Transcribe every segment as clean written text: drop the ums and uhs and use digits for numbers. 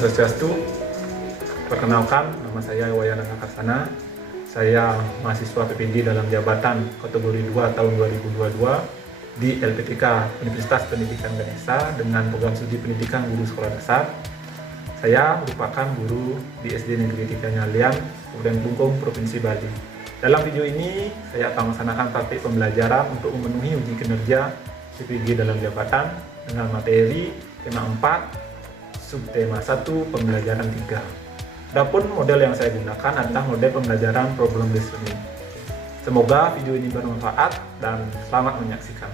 Swastiastu. Perkenalkan, nama saya Wayana Karsana. Saya mahasiswa PPD dalam jabatan kategori 2 tahun 2022 di LPTK Universitas Pendidikan Ganesha dengan program studi pendidikan guru sekolah dasar. Saya merupakan guru di SD Negeri 3 Nyalian, Kabupaten Bungkung, Provinsi Bali. Dalam video ini, saya akan melaksanakan praktik pembelajaran untuk memenuhi uji kinerja PPG dalam jabatan dengan materi tema 4, subtema 1, pembelajaran 3. Adapun model yang saya gunakan adalah model pembelajaran problem listening. Semoga video ini bermanfaat dan selamat menyaksikan.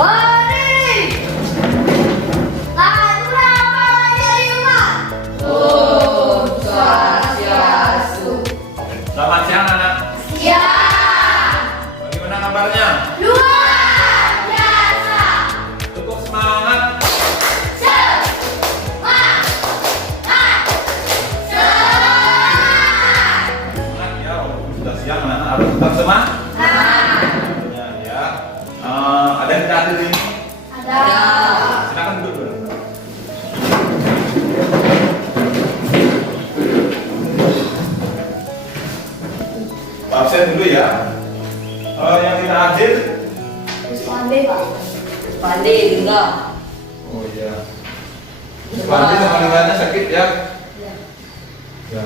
Mari! Latura menjadi umat. Om Swastiastu. Selamat siang anak. Siang. Bagaimana kabarnya? Luar biasa. Cukup semangat. Semangat. Semangat. Semangat ya, walaupun sudah siang anak harus tetap semangat. Ya. Ada yang hadir ini? Ada. Silakan duduk dulu. Absen dulu ya. Yang tidak hadir? Pandai, Pak. Pandai enggak? Oh iya. Pandi sama lengannya sakit ya? Ya.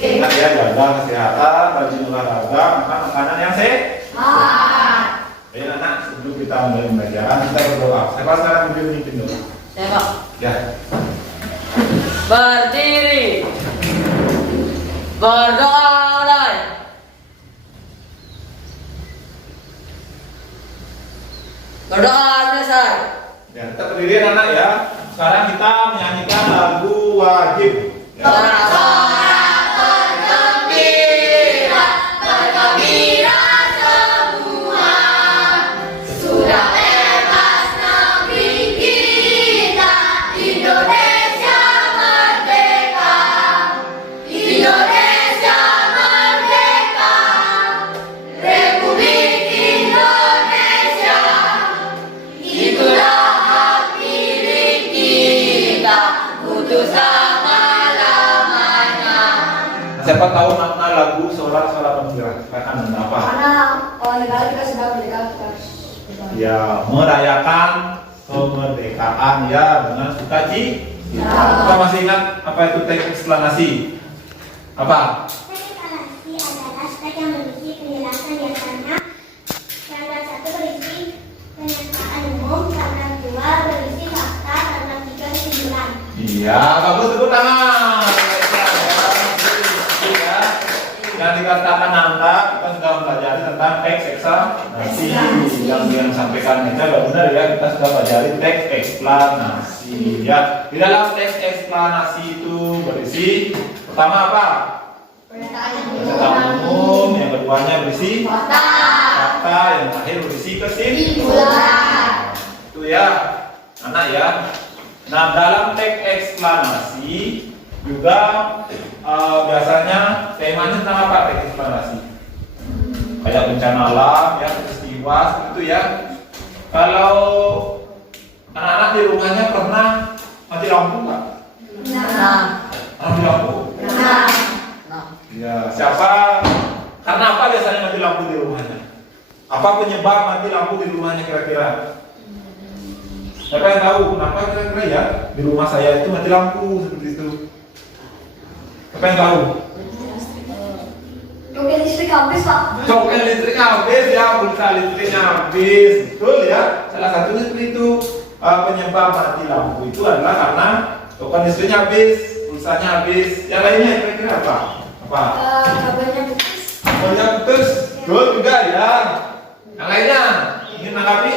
Ingat ya, jaga kesehatan, rajin olahraga, makan makanan yang sehat. Ayo anak, sebelum kita mulai pembelajaran, kita berdoa. Siapa sekarang mungkin memimpin doa? Saya Pak. Ya. Berdiri. Berdoa mulai. Berdoa selesai. Ya, kita berdiri anak ya. Sekarang kita menyanyikan lagu wajib. Ya. Bersorak bergembira, bergembira semua. Sudah bebas negeri kita, Indonesia merdeka. Indonesia merdeka. Republik Indonesia. Itulah hak milik kita untuk selama-lamanya. Siapa tahu makna lagu sorak-sorak gembira? Silakan apa? Karena negara kita sedang merdeka. Ya, merayakan kemerdekaan ya dengan sukacita. Kita masih ingat apa itu teks eksplanasi? Apa? Teks eksplanasi adalah teks yang berisi penjelasan biasanya. Paragraf 1 berisi pernyataan umum, paragraf 2 berisi fakta, paragraf 3 kesimpulan. Iya, bagus, tepuk tangan. Ya. Yang dikatakan Anda, kita sudah mempelajari tentang teks eksplanasi. Yang disampaikan kita benar ya, kita sudah pelajari teks eksplanasi. Ya, di dalam teks eksplanasi itu berisi pertama apa? Pernyataan umum, yang keduanya berisi fakta, yang terakhir berisi kesimpulan. Itu ya, anak ya. Nah, dalam teks eksplanasi juga biasanya temanya tentang apa teks eksplanasi? Kayak bencana alam, ya, peristiwa, itu ya. Kalau anak-anak di rumahnya pernah mati lampu nggak? Nah. Mati lampu? Nah. Ya, siapa? Karena apa biasanya mati lampu di rumahnya? Apa penyebab mati lampu di rumahnya kira-kira? Siapa yang tahu kenapa kira-kira ya di rumah saya itu mati lampu seperti itu? Siapa yang tahu? Oke, listrik habis, Pak. Cokel listriknya habis ya, pulsa listriknya habis, betul ya. Salah satunya seperti itu. Penyebab mati lampu itu adalah karena token listriknya habis, pulsanya habis. Yang lainnya kira-kira apa? Apa? Kabelnya putus. Kabelnya putus, betul juga ya. Yang lainnya ingin menanggapi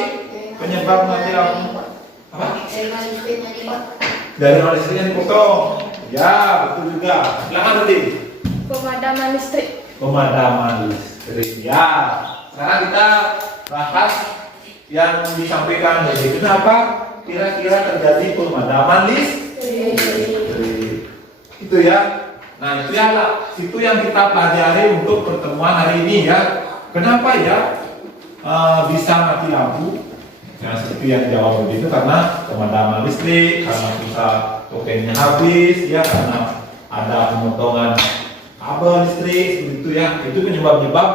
penyebab mati lampu? Apa? Dari listrik yang dipotong. Ya, betul juga. Silakan Rudi. Pemadaman listrik. Pemadaman listrik. Ya. sekarang kita bahas yang disampaikan jadi kenapa kira-kira terjadi pemadaman listrik. Itu ya. Nah itu ya itu yang kita pelajari untuk pertemuan hari ini ya. Kenapa ya bisa mati lampu? Nah seperti yang jawab begitu karena pemadaman listrik, karena susah tokennya habis, ya karena ada pemotongan kabel listrik, begitu ya. Itu penyebab-penyebab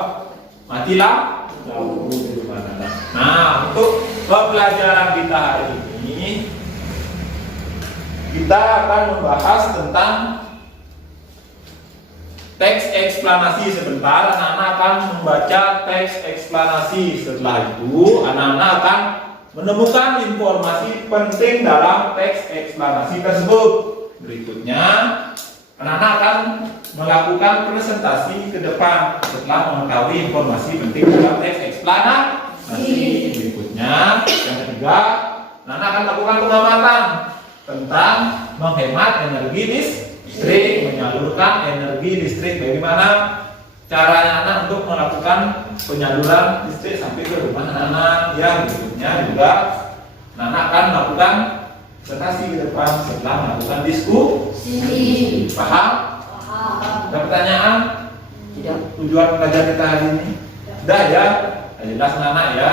mati lampu di mana. Nah untuk pembelajaran kita hari ini kita akan membahas tentang teks eksplanasi sebentar. Anak-anak akan membaca teks eksplanasi. Setelah itu anak-anak akan menemukan informasi penting dalam teks eksplanasi tersebut. Berikutnya anak-anak akan melakukan presentasi ke depan setelah mengetahui informasi penting dalam teks eksplanasi. Berikutnya yang ketiga, anak-anak akan melakukan pengamatan tentang menghemat energi listrik, menyalurkan energi listrik. Bagaimana caranya anak untuk melakukan penyaluran listrik sampai ke rumah anak-anak. Ya, berikutnya juga anak akan melakukan presentasi ke depan setelah melakukan diskusi. Paham? Ada pertanyaan? Tidak. Tujuan belajar kita hari ini? Sudah ya? Jelas anak ya.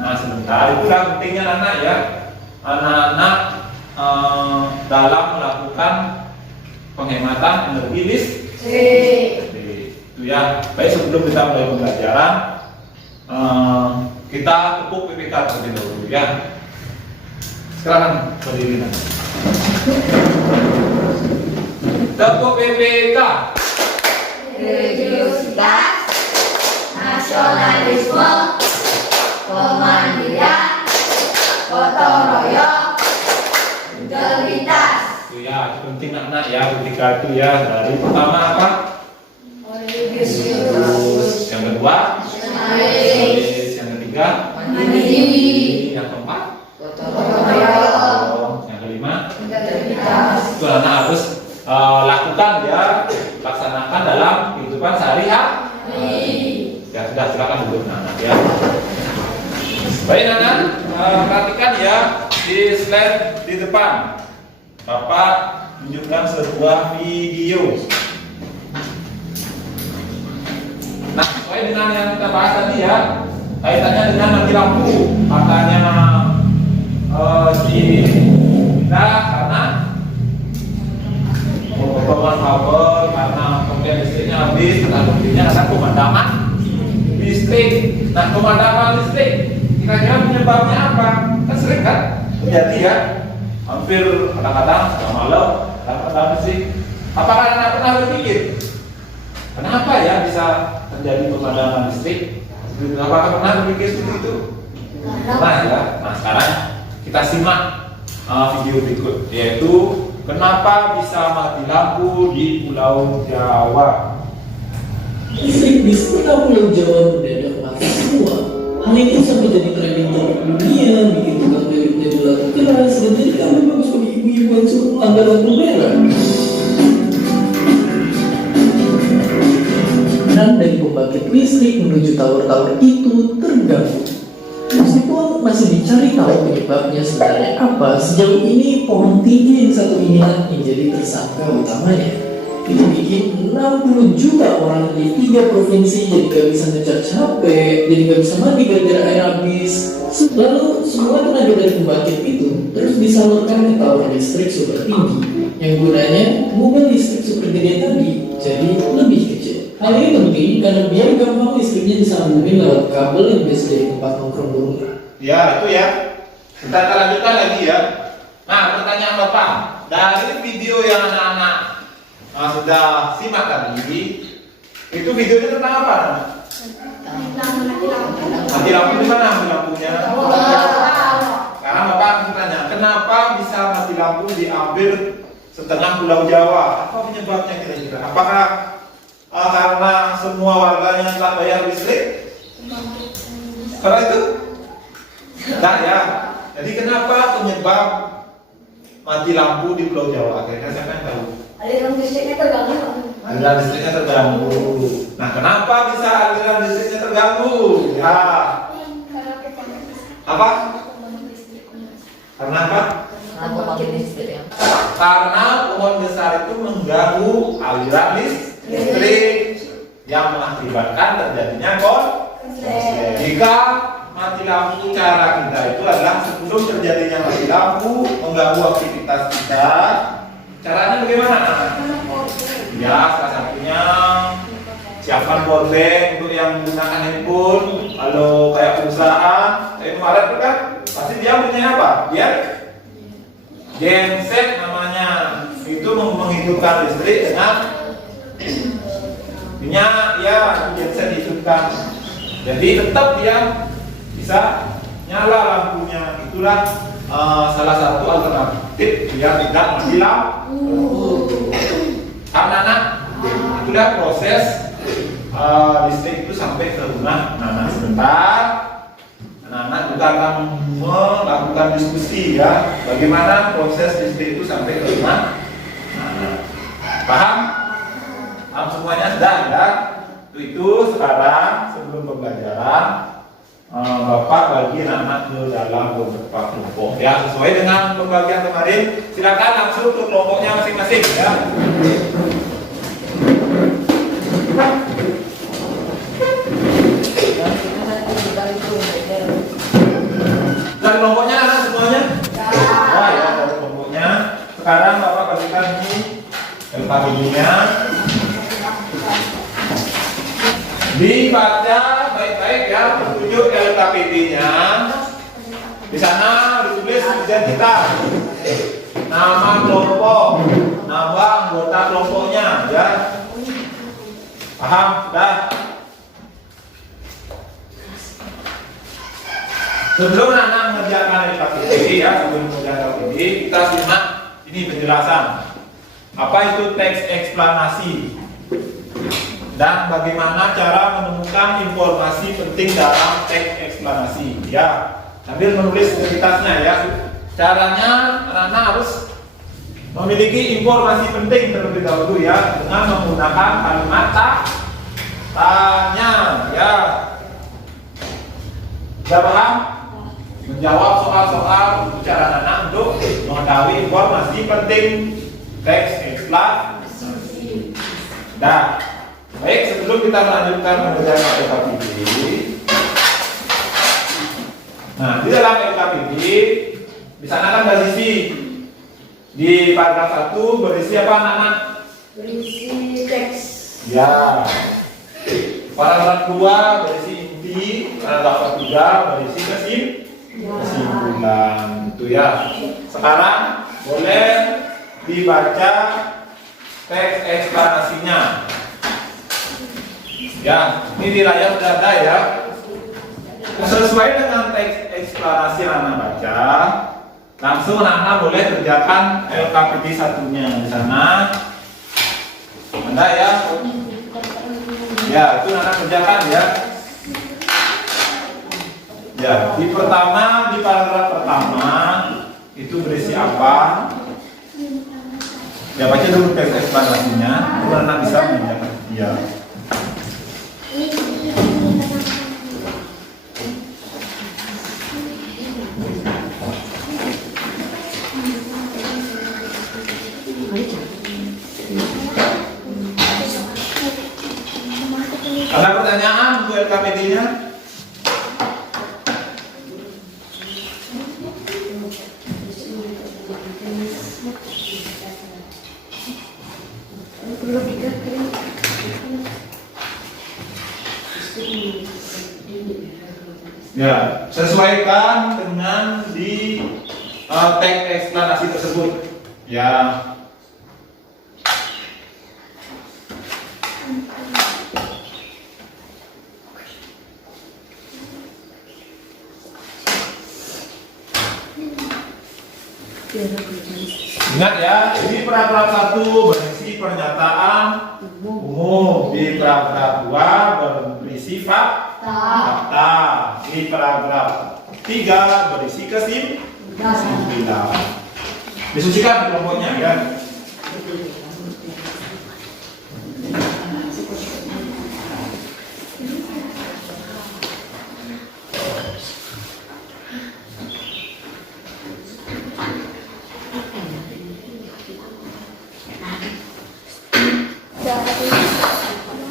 Nah sebentar, itulah pentingnya anak ya. Anak-anak dalam melakukan penghematan energi listrik. Itu ya. Baik, sebelum kita mulai pembelajaran, kita tepuk PPK terlebih dahulu ya. Sekarang berdiri nanti. Tepuk PPK. Religiusitas, nasionalisme, kemandirian, gotong royong, integritas. Itu ya, itu penting anak ya, ketika itu ya. Dari pertama apa? Religiusitas, Yang kedua, nasionalis, yang ketiga, mandiri, yang keempat, gotong royong, yang kelima, integritas. itu anak harus lakukan ya, laksanakan dalam kehidupan sehari-hari. Ya sudah, silakan duduk anak ya. Baik anak, perhatikan ya di slide di depan. Bapak tunjukkan sebuah video. Nah, sesuai dengan yang kita bahas tadi ya, kaitannya dengan mati lampu. Katanya si kita karena pemotongan kabel, karena token listriknya habis, karena buktinya ada pemadaman listrik. Nah, pemadaman listrik kira-kira penyebabnya apa? Kan sering kan terjadi ya, hampir kadang-kadang setengah malam kadang-kadang listrik. Apakah anak pernah berpikir kenapa ya bisa terjadi pemadaman listrik? Apakah pernah berpikir seperti itu? Nah ya, nah sekarang kita simak video berikut, yaitu kenapa bisa mati lampu di Pulau Jawa. Listrik di sekitar Pulau Jawa mendadak mati semua. Hal ini sampai jadi trending topik dunia, bikin tukang beduk jadi laku keras, dan jadi kabar bagus bagi ibu-ibu yang suruh melanggar lampu merah. Dan dari pembangkit listrik menuju tower-tower itu terganggu. Meskipun masih dicari tahu penyebabnya sebenarnya apa, sejauh ini pohon tinggi yang satu inilah yang jadi tersangka utamanya. Itu bikin 60 juta orang di 3 provinsi jadi gak bisa ngecharge HP, jadi gak bisa mandi gara-gara air habis. Lalu semua tenaga dari pembangkit itu terus disalurkan ke tower listrik super tinggi, yang gunanya mobil listrik super gede tadi jadi lebih kecil. Hal ini penting karena biar gampang listriknya disambungin lewat kabel yang biasa dari tempat nongkrong burung. Ya itu ya. Kita lanjutkan lagi ya. Nah pertanyaan Bapak, dari video yang anak-anak sudah simak tadi, itu videonya tentang apa? Mati lampu di mana mati lampunya? Sekarang Bapak akan bertanya, kenapa bisa mati lampu di hampir setengah Pulau Jawa? Apa penyebabnya kira-kira? Apakah karena semua warganya telah bayar listrik? Karena itu? Nah ya. Jadi kenapa penyebab mati lampu di Pulau Jawa? Akhirnya siapa yang tahu? Aliran listriknya terganggu. aliran listriknya terganggu. Nah, kenapa bisa aliran listriknya terganggu? Ya, apa? Karena apa? Karena pohon besar itu mengganggu aliran listrik yang mengakibatkan terjadinya konslet. Jika mati lampu, cara kita itu adalah sebelum terjadinya mati lampu mengganggu aktivitas kita. Caranya bagaimana? Ya, salah satunya siapkan powerbank untuk yang menggunakan handphone. Kalau kayak perusahaan, kayak Indomaret itu kan pasti dia punya apa? Dia genset namanya, itu menghidupkan listrik dengan minyak, ya genset dihidupkan. Jadi tetap dia bisa nyala lampunya. Itulah salah satu alternatif biar tidak mati lampu. Anak-anak, itulah proses listrik itu sampai ke rumah. Nah, sebentar anak-anak juga akan melakukan diskusi ya, bagaimana proses listrik itu sampai ke rumah. Paham? Paham semuanya sudah ya? Itu sekarang sebelum pembelajaran Bapak bagi anak-anak ke dalam beberapa kelompok ya, sesuai dengan pembagian kemarin. Silakan langsung ke kelompoknya masing-masing ya. Dari kelompoknya anak semuanya? Wah ya, dari kelompoknya. Sekarang Bapak bagikan ini LKPD-nya. Dibaca baik-baik ya, petunjuk LKPD-nya. Di sana ditulis identitas, nama kelompok, nama anggota kelompoknya ya. Paham? Sudah? Sebelum anak mengerjakan LKPD ya, sebelum mengerjakan LKPD, kita simak ini penjelasan. Apa itu teks eksplanasi dan bagaimana cara menemukan informasi penting dalam teks eksplanasi ya. Sambil menulis identitasnya ya. Caranya anak-anak harus memiliki informasi penting terlebih dahulu ya, dengan menggunakan kalimat tanya ya. Sudah paham? Menjawab soal-soal bicara anak untuk mengetahui informasi penting teks eksplanasi. Nah, baik, sebelum kita melanjutkan mengerjakan LKPD, nah di dalam LKPD di sana kan berisi di paragraf 1 berisi apa anak-anak? Berisi teks. Ya. Paragraf 2 berisi inti, paragraf 3 berisi kesimpulan itu ya. Sekarang boleh dibaca teks eksplanasinya. Ya, ini di layar sudah ada ya. Sesuai dengan teks eksplanasi yang anak baca, langsung anak boleh kerjakan LKPD satunya di sana. Ada ya? Ya, itu anak kerjakan ya. Ya, di paragraf pertama itu berisi apa? Ya, baca dulu teks eksplanasinya, baru anak bisa mengerjakan. Ya. Ada pertanyaan untuk LKPD-nya? Ya, sesuaikan dengan di teks eksplanasi tersebut. Ya. Ingat ya, di paragraf 1 berisi pernyataan umum, di paragraf 2 berisi fakta, di paragraf 3 berisi kesimpulan. Diskusikan kelompoknya ya.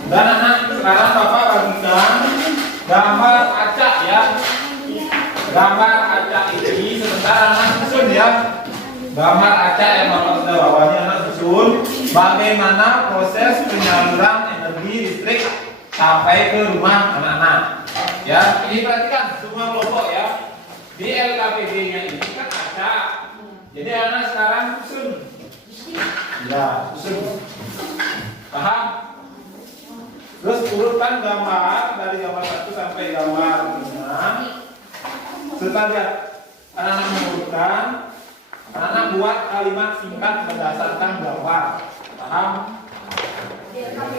Dan anak, sekarang Bapak bagikan gambar acak ya. Gambar acak ini sebentar anak susun ya. Gambar acak yang Bapak sudah bawa ini anak susun. Bagaimana proses penyaluran energi listrik sampai ke rumah anak-anak. Ya, ini perhatikan semua kelompok ya. Di LKPD-nya ini kan acak. Jadi anak sekarang susun. Ya, susun. Paham? Terus urutkan gambar dari gambar 1 sampai gambar 5. Setelah lihat anak-anak mengurutkan, anak-anak buat kalimat singkat berdasarkan gambar. Paham? Ya enggak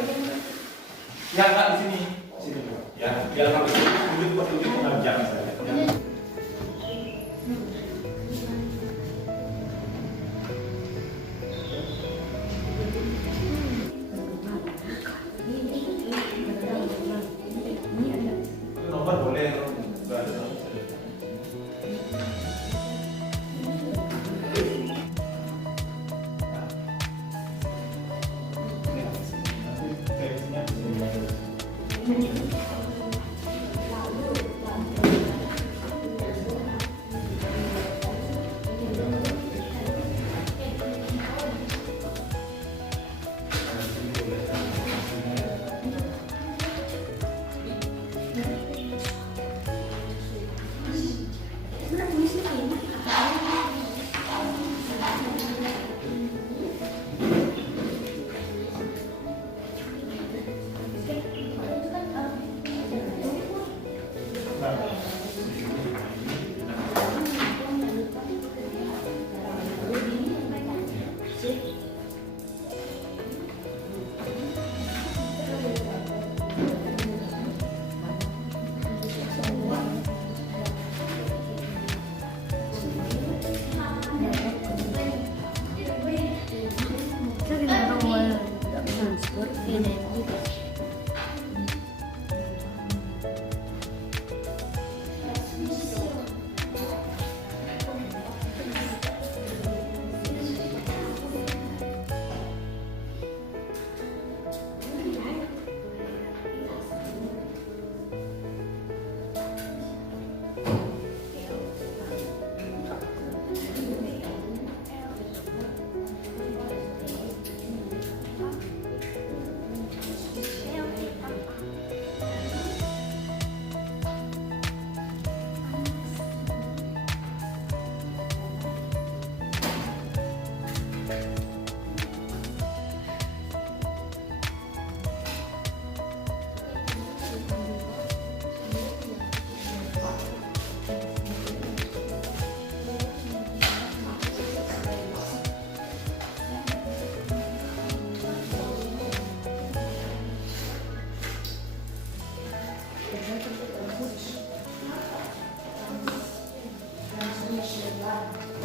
di sini. Sini. Ya, biar kalau petunjuk pengajar misalnya. Ya. Nomor boleh enggak ada.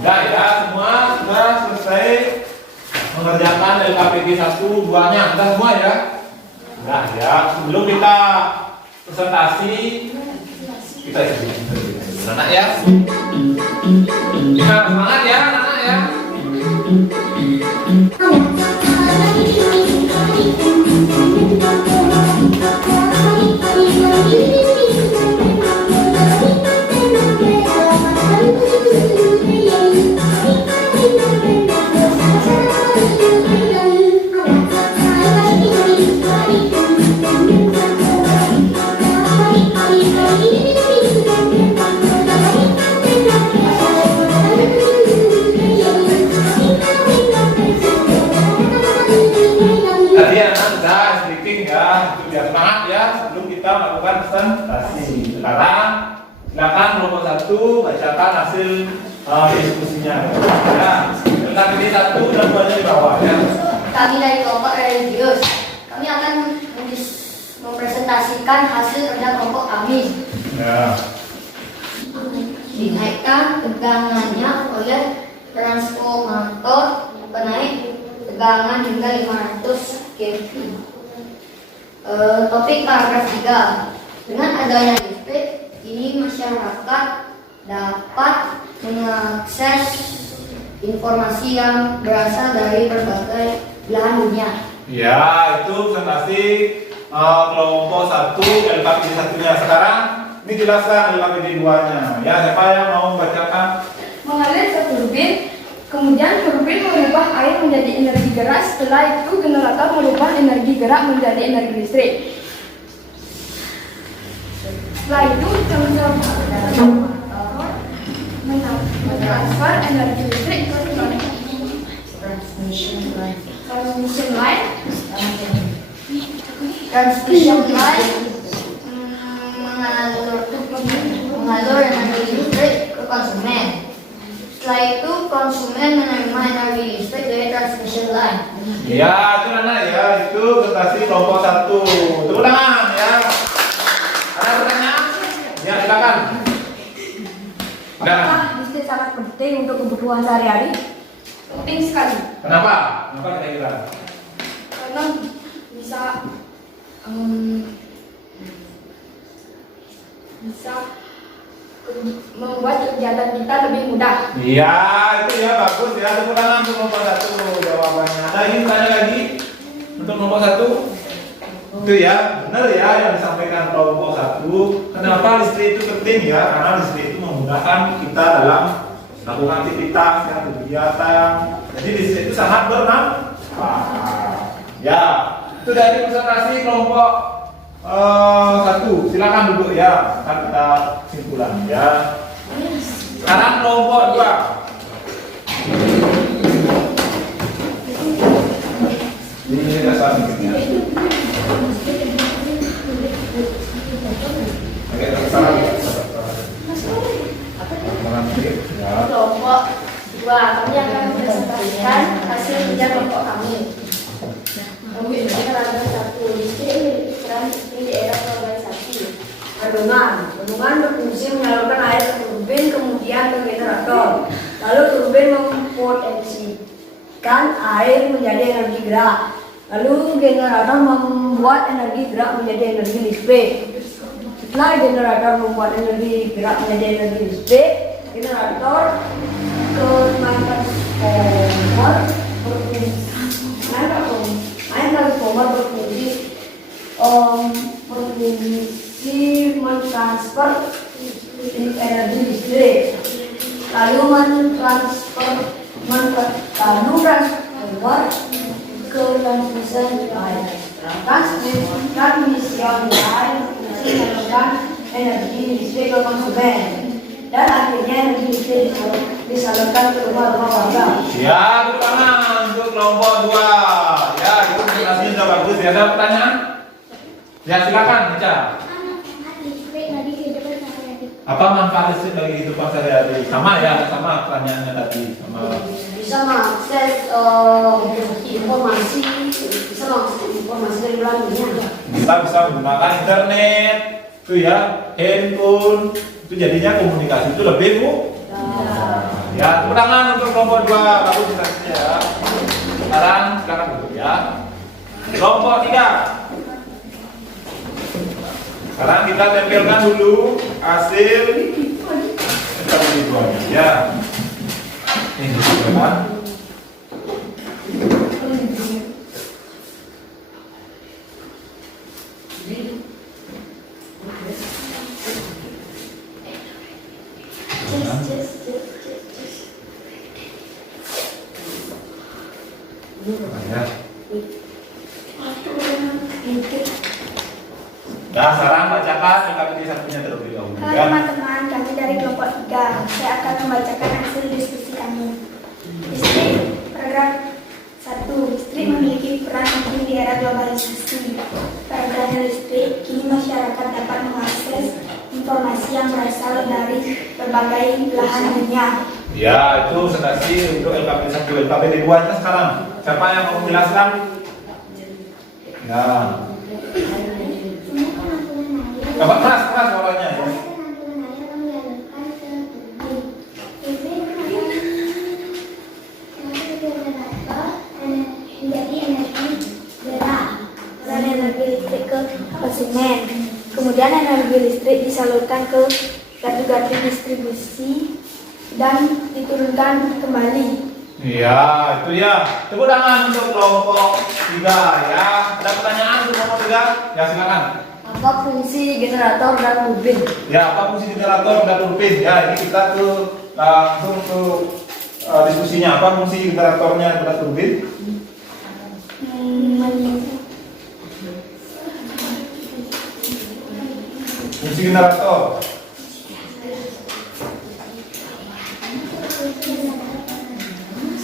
Nah ya, semua sudah selesai mengerjakan LKPD 1, 2-nya. Sudah semua ya? Nah ya, sebelum kita presentasi, kita isi anak ya. Nah, semangat ya anak ya. Tadi anak sudah speaking ya, itu biar semangat ya sebelum kita melakukan presentasi. Sekarang silakan kelompok 1 bacakan hasil diskusinya. Ya, LKPD 1 dan 2-nya di bawah ya. Kami dari kelompok religius, kami akan mempresentasikan hasil kerja kelompok kami. Ya. Dinaikkan tegangannya oleh transformator penaik tegangan hingga 500 kV. Topik paragraf 3. Dengan adanya listrik, ini masyarakat dapat mengakses informasi yang berasal dari berbagai belahan dunia. Ya, itu presentasi kelompok 1 LKPD 1-nya. Sekarang ini jelaskan LKPD 2-nya. Ya, siapa yang mau membacakan? Mengalir ke turbin, kemudian turbin mengubah air menjadi energi gerak. Setelah itu generator merubah energi gerak menjadi energi listrik. Setelah itu transformator mentransfer energi listrik ke transmission line. Mengalur energi listrik ke konsumen. Setelah itu konsumen menerima energi listrik dari transmission line. Ya, itu anak ya, itu kertas kelompok 1. Tepuk tangan ya. Ada pertanyaan? Ya, silakan. Apakah listrik sangat penting untuk kebutuhan sehari-hari? Penting sekali. Kenapa? Kenapa kira-kira? Karena bisa membuat kegiatan kita lebih mudah. Iya, itu ya bagus ya. Tepuk tangan untuk kelompok 1 jawabannya. Ada ingin tanya lagi untuk kelompok 1? Itu ya, benar ya yang disampaikan kelompok 1. Kenapa listrik itu penting ya? Karena listrik itu memudahkan kita dalam melakukan aktivitas yang kegiatan. Jadi listrik itu sangat bermanfaat. Ya, itu dari presentasi kelompok 1. Silakan duduk ya. Akan kita simpulan ya. Sekarang kelompok 2. Ini dasar ya. Oke, terserah ya. Kelompok 2, kami akan mempresentasikan hasil kerja kelompok kami. Kemudian satu, listrik peran di era globalisasi. Bendungan berfungsi menyalurkan air ke turbin, kemudian ke generator. Lalu turbin mempotensikan air menjadi energi gerak. Lalu generator membuat energi gerak menjadi energi listrik. Setelah generator membuat energi gerak menjadi energi listrik, generator ke transformer berfungsi mentransfer energi listrik, lalu transformer ke transmission line. Transmission line menyalurkan energi listrik ke konsumen, dan akhirnya energi listrik disalurkan ke rumah-rumah warga. Ya, tepuk tangan untuk kelompok 2. Ya, itu presentasinya sudah bagus. Ya, ada pertanyaan? Ya, silakan baca. Apa manfaat listrik bagi kehidupan sehari-hari? Sama ya, sama pertanyaannya tadi. Sama. Bisa mengakses informasi, dari luar dunia. Kita bisa menggunakan internet, itu ya, handphone. Itu jadinya komunikasi itu lebih ya, tepuk tangan untuk kelompok 2. Bagus presentasinya ya. Sekarang silakan duduk ya. Kelompok 3. Sekarang kita tempelkan dulu hasil kebutuhan ya. Ini ditemukan. Nah, sekarang bacakan LKPD 1-nya terlebih dahulu. Halo teman-teman, kami dari kelompok 3. Saya akan membacakan hasil diskusi kami. Listrik, paragraf 1. Listrik memiliki peran penting di era globalisasi. Paragraf listrik, kini masyarakat dapat mengakses informasi yang berasal dari berbagai belahan dunia. Ya, itu presentasi untuk LKPD 1. LKPD 2-nya sekarang. Siapa yang mau menjelaskan? Ya. Coba keras suaranya ya. Menjadi energi gerak dan energi listrik ke konsumen. Kemudian energi listrik disalurkan ke gardu-gardu distribusi dan diturunkan kembali. Iya, itu ya. Tepuk tangan untuk kelompok 3 ya. Ada pertanyaan untuk kelompok 3? Ya, silakan. Apa fungsi generator dan turbin? Ya, apa fungsi generator dan turbin? Ya, ini kita langsung ke diskusinya. Apa fungsi generatornya dan turbin? Fungsi generator.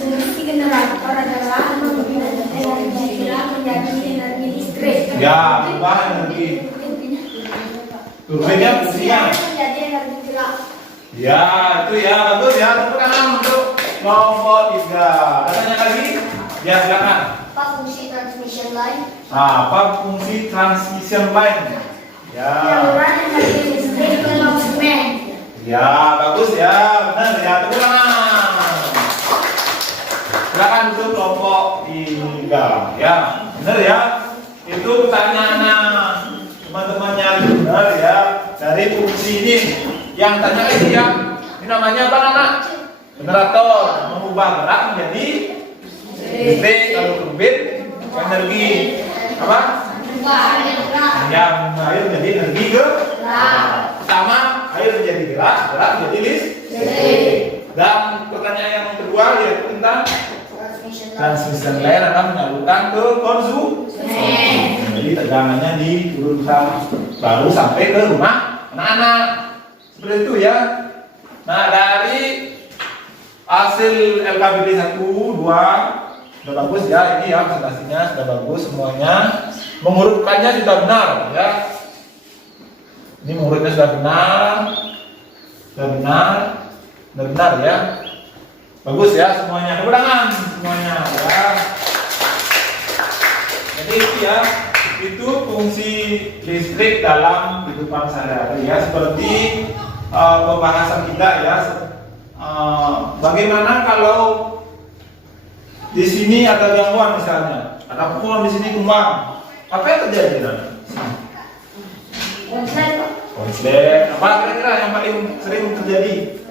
Fungsi generator adalah mengubah energi kilat menjadi energi listrik. Ya, ubah energi. Turbinnya fungsinya. Menjadi energi kilat. Ya, itu ya, bagus ya. Tepuk tangan untuk kelompok 3. Tanya lagi? Ya, silakan. Apa fungsi transmission line? Apa fungsi transmission line? Ya. Penyaluran energi listrik ke konsumen. Ya, bagus ya. Benar ya. Tepuk tangan. Silakan untuk kelompok 3. Ya, benar ya. Itu pertanyaan teman-temannya benar ya. Dari fungsi ini yang tanya ini ya. Ini namanya apa anak? Generator, mengubah gerak menjadi listrik. Kalau turbin energi apa? Yang air menjadi energi pertama air menjadi gerak menjadi listrik. Dan pertanyaan yang kedua yaitu tentang transmission line akan menyalurkan ke konsumen. Jadi tegangannya diturunkan baru sampai ke rumah anak-anak. Seperti itu ya. Nah, dari hasil LKBD 1, 2 sudah bagus ya, ini ya presentasinya sudah bagus semuanya. Mengurutkannya sudah benar ya. Ini mengurutnya sudah benar ya. Bagus ya semuanya. Tepuk tangan semuanya ya. Jadi itu ya, itu fungsi listrik dalam kehidupan sehari-hari ya. Seperti pembahasan kita ya. Bagaimana kalau di sini ada gangguan misalnya, ada pohon di sini tumbang, apa yang terjadi nanti? Konslet. Apa kira-kira yang paling sering terjadi?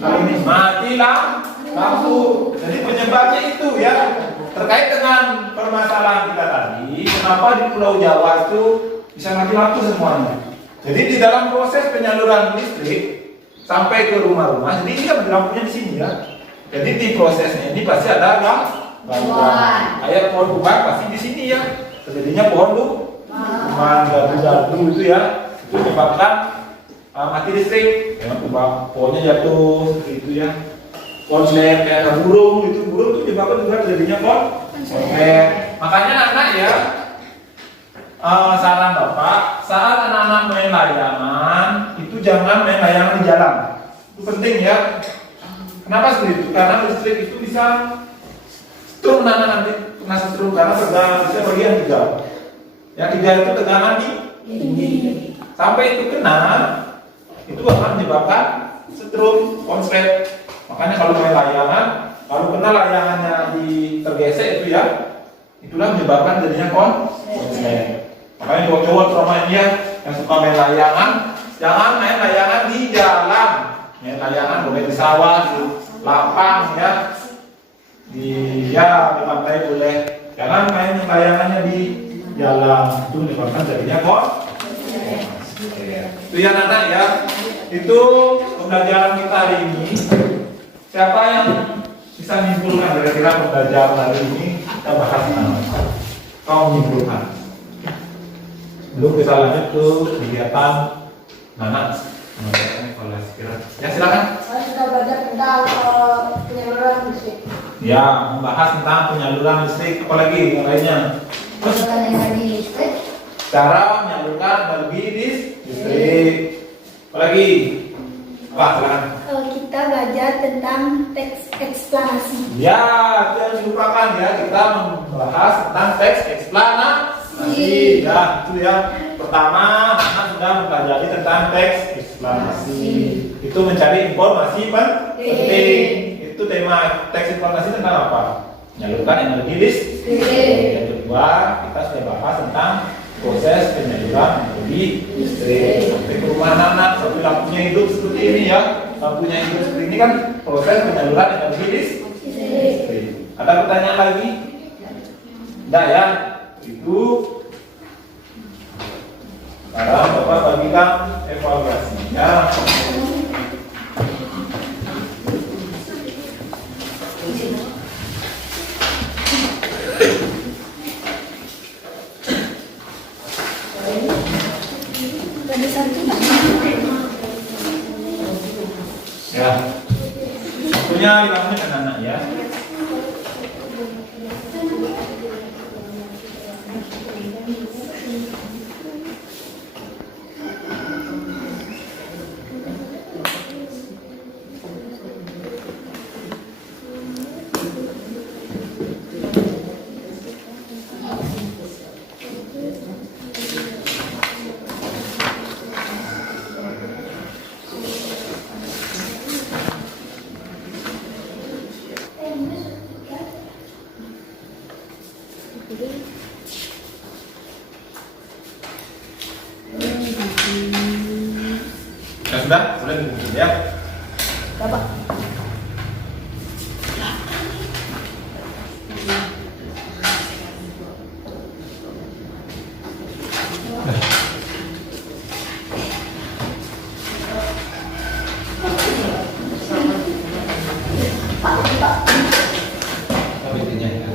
Kali ini mati lampu. Jadi penyebabnya itu ya terkait dengan permasalahan kita tadi. Kenapa di Pulau Jawa itu bisa mati lampu semuanya? Jadi di dalam proses penyaluran listrik sampai ke rumah-rumah, jadi ini kan lampunya di sini ya. Jadi di prosesnya ini pasti ada gangguan. Kayak pohon tumbang pasti di sini ya. Terjadinya pohon tumbang, gadu-gadu itu ya. Itu menyebabkan mati listrik. Ya, pohonnya jatuh seperti itu ya. Konslet kayak ada burung itu menyebabkan juga terjadinya konslet. Makanya anak ya, saran bapak saat anak-anak main layangan itu jangan main layangan di jalan. Itu penting ya. Kenapa seperti itu? Karena listrik itu bisa strum nanti kena strum karena tegangan bisa bagian 3. Yang 3 itu tegangan tinggi. Sampai itu kena, itu akan menyebabkan strum konslet. Makanya kalau main layangan, kalau kena layangannya tergesek itu ya, itulah menyebabkan jadinya konslet. Makanya cowok-cowok selama ini ya, yang suka main layangan, jangan main layangan di jalan. Main layangan boleh di sawah, di lapang ya, di pantai boleh. Jangan main layangannya di jalan, itu menyebabkan jadinya konslet. Itu ya anak ya. Itu pembelajaran kita hari ini. Siapa yang bisa menyimpulkan kira-kira pembelajaran hari ini kita bahas apa? Kau menyimpulkan. Belum kita lanjut ke kegiatan anak evaluasi kira. Ya silakan. Saya sudah belajar tentang penyaluran listrik. Ya, membahas tentang penyaluran listrik, apalagi yang lainnya. Terus Penyaluran energi listrik. cara menyalurkan energi listrik. Apalagi? Apa? Silakan. Kita belajar tentang teks eksplanasi. Ya, jangan dilupakan ya, kita membahas tentang teks eksplanasi. Ya, itu ya. Pertama, anak sudah mempelajari tentang teks eksplanasi. Itu mencari informasi penting. Itu tema teks eksplanasi tentang apa? Menyalurkan energi listrik. Yang kedua, kita sudah bahas tentang proses penyaluran energi listrik sampai ke rumah anak-anak. Sampai lampunya hidup seperti ini ya. Lampunya hidup seperti ini kan proses penyaluran energi listrik. Ada pertanyaan lagi? Tidak ya? Itu sekarang Bapak bagikan evaluasinya. Tadi satu Ya, punya 5 menit anak-anak ya. Ya sudah, boleh dikumpul ya. Bapak. Sampai intinya ya.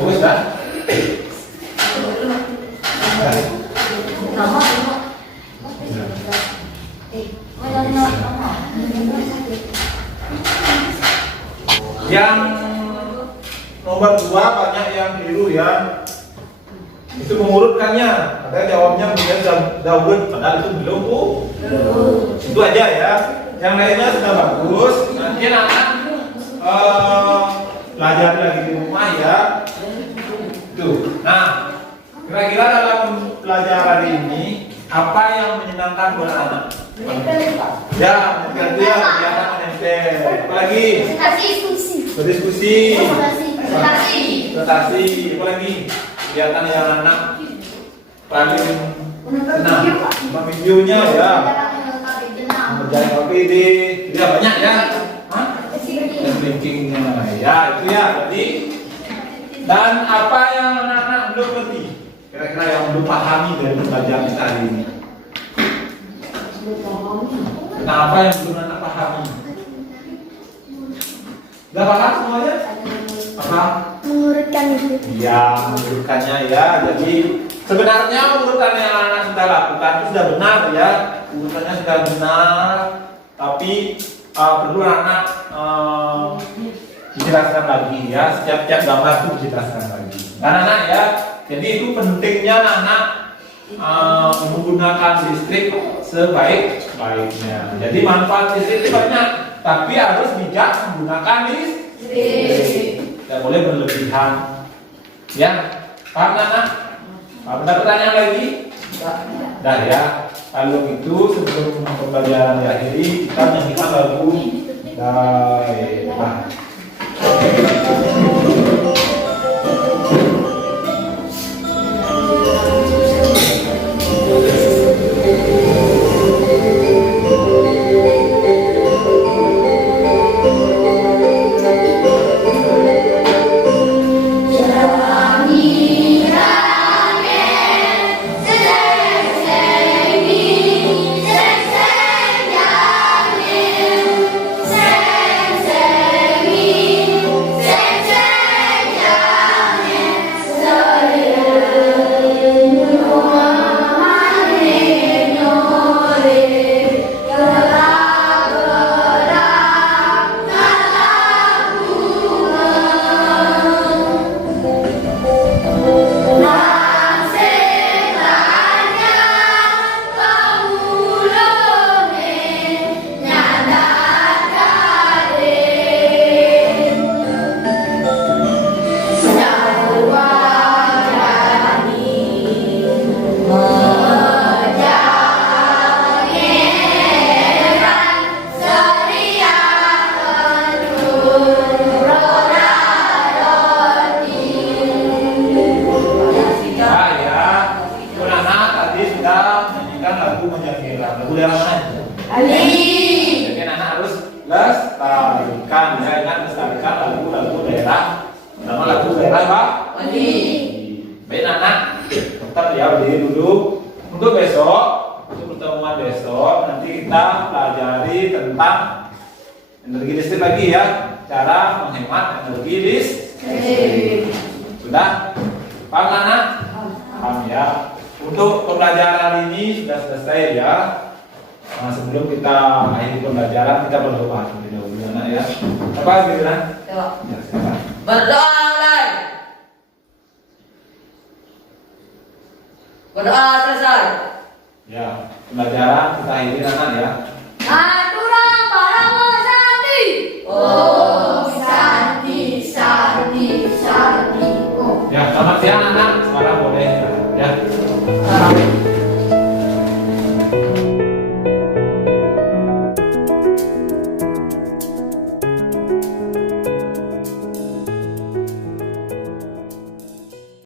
Bagus dah. Yang nomor 2 banyak yang keliru ya. Itu mengurutkannya. Katanya jawabnya kemudian Daud, padahal itu belum Bu. Itu aja ya. Yang lainnya sudah bagus. Nanti anak pelajari lagi di rumah ya. Tuh. Nah, kira-kira dalam pelajaran ini apa yang menyenangkan buat anak? Ya, itu ya kegiatan menempel. Apa lagi? Berdiskusi. Presentasi. Apa lagi? Kegiatan yang anak paling senang. Videonya ya. Mengerjain OPD. Ya banyak ya. Hah? Thinkingnya ya itu ya. Jadi dan apa yang anak-anak belum ngerti? Kira-kira yang belum pahami dari pembelajaran kita hari ini? Kenapa yang belum anak pahami? Gak paham semuanya? Paham? mengurutkan itu. Ya, mengurutkannya ya. Jadi sebenarnya urutan yang anak sudah lakukan itu sudah benar ya. Urutannya sudah benar, tapi perlu anak dijelaskan lagi ya. Setiap gambar itu dijelaskan lagi. Anak-anak ya. Jadi itu pentingnya anak menggunakan listrik sebaik-baiknya. Jadi manfaat listrik itu banyak, tapi harus bijak menggunakan listrik. Tidak boleh berlebihan. Ya, paham anak? Ada pertanyaan lagi? Dah ya. Kalau itu sebelum pembelajaran diakhiri, kita nyanyikan lagu Daerah. Seng seng lagu daerah mana? Ali. Jadi anak harus lestarikan, ya ingat lestarikan lagu-lagu daerah, nama lagu daerah Pak. Ali. Baik anak, tetap ya berdiri dulu. Untuk besok, untuk pertemuan besok nanti kita pelajari tentang energi listrik lagi ya, cara menghemat energi listrik. Sudah? Paham anak? Paham ya. Untuk pembelajaran ini sudah selesai ya. Nah, sebelum kita akhiri pembelajaran kita berdoa terlebih dahulu anak ya. Apa giliran? Ya, silakan. Berdoa mulai. Berdoa selesai. Ya, pembelajaran kita akhiri anak ya. Mari